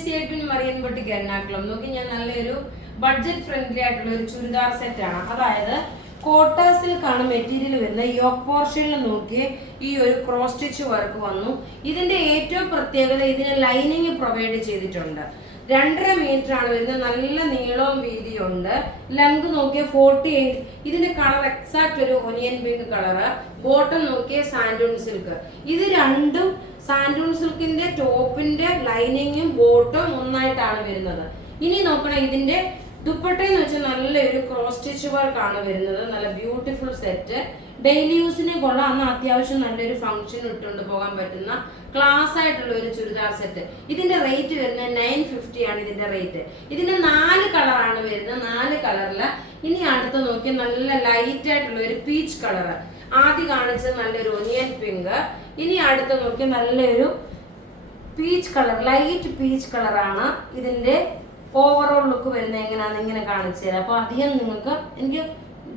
Easy മറിയൻ boutique Ernakulam. നോക്കി, ഞാൻ നല്ലൊരു ബഡ്ജറ്റ് ഫ്രണ്ട്ലി ആയിട്ടുള്ള ഒരു ചുരിദാർ സെറ്റ് ആണ്. അതായത് കോട്ട സിൽക്കാണ് മെറ്റീരിയൽ വരുന്നത്. യോക്ക് പോർഷനിൽ നോക്കി ഈ ഒരു ക്രോസ് സ്റ്റിച്ച് വർക്ക് വന്നു. ഇതിന്റെ ഏറ്റവും പ്രത്യേകത ഇതിന് ലൈനിങ് പ്രൊവൈഡ് ചെയ്തിട്ടുണ്ട്. 2.5 മീറ്റർ ആണ് വരുന്നത്. നല്ല നീളവും വീതിയും ഉണ്ട്. ലെങ്ത് നോക്കിയ 48. ഇതിന്റെ കളർ എക്സാക്ട് ഒരു ഒനിയൻ പിങ്ക് കളറ്. ബോട്ടം നോക്കിയ സാൻഡൂൺ സിൽക്ക്. ഇത് രണ്ടും സാൻഡൂൺ സിൽക്കിന്റെ ടോപ്പിന്റെ ലൈനിങ്ങും ബോട്ടും ഒന്നായിട്ടാണ് വരുന്നത്. ഇനി നോക്കണം, ഇതിന്റെ ദുപ്പട്ടയെന്ന് വെച്ചാൽ നല്ലൊരു ക്രോസ് സ്റ്റിച്ച് വർക്ക് ആണ് വരുന്നത്. നല്ല ബ്യൂട്ടിഫുൾ സെറ്റ്. ഡെയിലി യൂസിനെ കൊള്ളാം. അന്ന് അത്യാവശ്യം നല്ലൊരു ഫംഗ്ഷൻ ഇട്ടുകൊണ്ട് പോകാൻ പറ്റുന്ന ക്ലാസ് ആയിട്ടുള്ള ഒരു ചുരിദാർ സെറ്റ്. ഇതിന്റെ റേറ്റ് വരുന്നത് 950 ആണ് ഇതിന്റെ റേറ്റ്. ഇതിന്റെ 4 കളറാണ് വരുന്നത്. 4 കളറില് ഇനി അടുത്ത് നോക്കി നല്ല ലൈറ്റ് ആയിട്ടുള്ള ഒരു പീച്ച് കളറ്. ആദ്യം കാണിച്ചത് നല്ലൊരു ഒനിയൻ പിങ്ക്. ഇനി അടുത്ത് നോക്കി നല്ലൊരു പീച്ച് കളർ, ലൈറ്റ് പീച്ച് കളറാണ് ഇതിന്റെ ഓവറോൾ ലുക്ക് വരുന്നത്. എങ്ങനെയാണെന്ന് ഇങ്ങനെ കാണിച്ചു തരാം. അപ്പൊ അധികം നിങ്ങൾക്ക് എനിക്ക്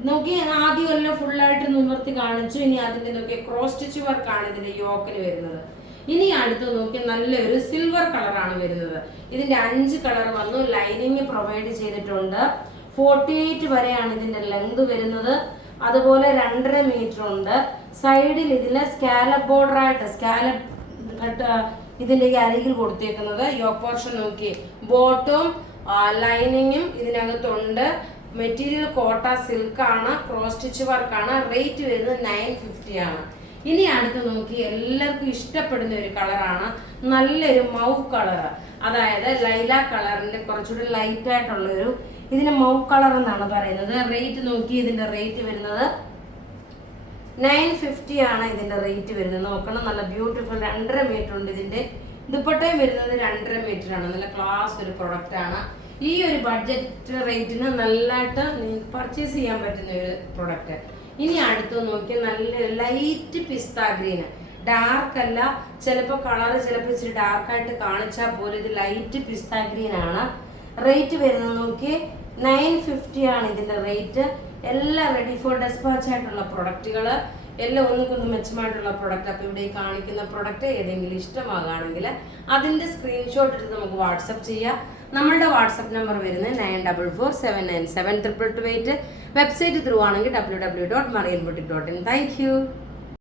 നോക്കി ആദ്യമല്ല ഫുള്ളായിട്ട് നിവർത്തി കാണിച്ചു. ഇനി അതിന്റെ നോക്കിയ ക്രോസ് സ്റ്റിച്ച് വർക്കാണ് ഇതിന്റെ യോക്കിന് വരുന്നത്. ഇനി അടുത്ത് നോക്കി നല്ലൊരു സിൽവർ കളറാണ് വരുന്നത്. ഇതിന്റെ 5 കളർ വന്നു. ലൈനിങ് പ്രൊവൈഡ് ചെയ്തിട്ടുണ്ട്. 48 വരെയാണ് ഇതിന്റെ ലെങ്ത് വരുന്നത്. അതുപോലെ 2.5 മീറ്റർ ഉണ്ട്. സൈഡിൽ ഇതിലെ സ്കാലപ്പ് ബോർഡർ ആയിട്ട് സ്കാലപ്പ് ഇതിന്റെ അരികിൽ കൊടുത്തേക്കുന്നത്. യോക്ക് പോർഷൻ നോക്കി ബോട്ടും ലൈനിങ്ങും ഇതിനകത്തുണ്ട്. മെറ്റീരിയൽ കോട്ട സിൽക്കാണ്. ക്രോസ് സ്റ്റിച്ച് വർക്കാണ്. റേറ്റ് വരുന്നത് 950 ആണ്. ഇനി അടുത്ത് നോക്കി എല്ലാവർക്കും ഇഷ്ടപ്പെടുന്ന ഒരു കളറാണ് നല്ലൊരു മൗ കളർ. അതായത് ലൈല കളറിന്റെ കുറച്ചുകൂടി ലൈറ്റ് ആയിട്ടുള്ളൊരു, ഇതിന് മൗ കളർ എന്നാണ് പറയുന്നത്. റേറ്റ് നോക്കി ഇതിന്റെ റേറ്റ് വരുന്നത് 950 ആണ് ഇതിന്റെ റേറ്റ് വരുന്നത്. നോക്കണം, നല്ല ബ്യൂട്ടിഫുൾ 2.5 മീറ്റർ ഉണ്ട്. ഇതിന്റെ ദുപ്പട്ടയും വരുന്നത് 2.5 മീറ്റർ ആണ്. നല്ല ക്ലാസ് ഒരു പ്രൊഡക്റ്റ് ആണ്. ഈ ഒരു ബഡ്ജറ്റ് റേറ്റിന് നല്ലതായിട്ട് പർച്ചേസ് ചെയ്യാൻ പറ്റുന്ന ഒരു പ്രൊഡക്റ്റ്. ഇനി അടുത്ത് നോക്കി നല്ല ലൈറ്റ് പിസ്ത ഗ്രീന്. ഡാർക്ക് അല്ല, ചിലപ്പോൾ കളർ ചിലപ്പോൾ ഇച്ചിരി ഡാർക്കായിട്ട് കാണിച്ചാൽ പോലും ഇത് ലൈറ്റ് പിസ്ത ഗ്രീൻ ആണ്. റേറ്റ് വരുന്നത് നോക്കി 950 ആണ് ഇതിന്റെ റേറ്റ്. എല്ലാം റെഡി ഫോർ ഡെസ്പാച്ച് ആയിട്ടുള്ള പ്രൊഡക്റ്റുകൾ, എല്ലാം ഒന്നുകൊന്ന് മെച്ചമായിട്ടുള്ള പ്രൊഡക്റ്റ്. അപ്പോൾ ഇവിടെ കാണിക്കുന്ന പ്രൊഡക്റ്റ് ഏതെങ്കിലും ഇഷ്ടമാകുകയാണെങ്കിൽ അതിന്റെ സ്ക്രീൻഷോട്ട് എടുത്ത് നമുക്ക് വാട്സപ്പ് ചെയ്യാം. നമ്മളുടെ വാട്സപ്പ് നമ്പർ വരുന്നത് 9447972228. വെബ്സൈറ്റ് ത്രൂ ആണെങ്കിൽ www.marianboutique.in. Thank you.